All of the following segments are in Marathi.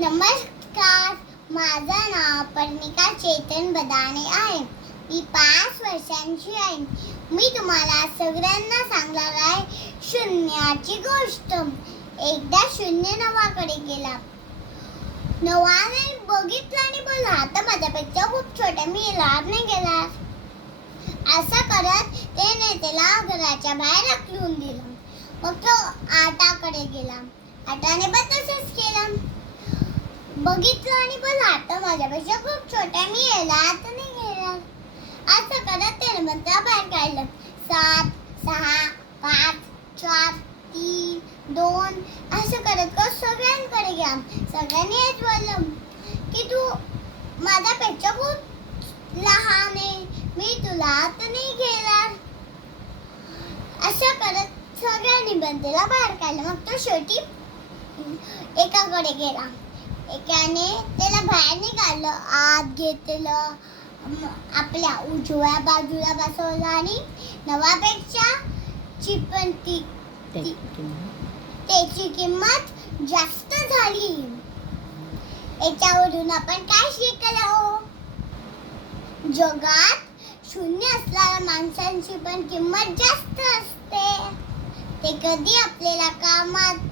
नमस्कार, माझं नाव पर्णिका चेतन बदाणे आहे. मी 5 वर्षांची आहे. मी तुम्हाला सगळ्यांना सांगणार आहे शून्याची गोष्ट. एकदा शून्य नवाकडे गेला. नवाने बघितलं आणि बोलला, आता माझ्यापेक्षा खूप छोटा, मी लहान नाही गेला. असं करत त्याने त्याला घराच्या बाहेर ढकलून दिलं. मग तो आटाकडे गेला. आटाने पण तसंच केलं. बघितलं आणि बोलला, आता माझ्यापेक्षा खूप छोटा, मी याला आता नाही घेणार. असं करत त्याने मंत्र बाहेर काढलं. 7, 6, 5, 4, 3, 2 असं करत सगळ्यांकडे गेला. सगळ्यांनी हेच बोललं की तू माझ्यापेक्षा खूप लहान आहे, मी तुला आता नाही घेणार. असं करत सगळ्यांनी बंदीला बाहेर काढलं. मग तो शेवटी एकाकडे गेला. एकाने त्याला बाहेर निघालं, आत घेतलं, आपल्या उजव्या बाजूला बसवलं आणि नवापेक्षा त्याची किंमत जास्त झाली. याच्यावरून आपण काय शिकलो? जगात शून्य असणाऱ्या माणसांची पण किंमत जास्त असते. ते कधी आपल्याला कामात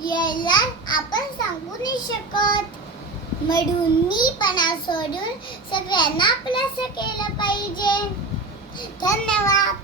यायला आपण सांगू नाही शकत. म्हणून मीपणा सोडून सगळ्यांना आपलंसं केलं पाहिजे. धन्यवाद.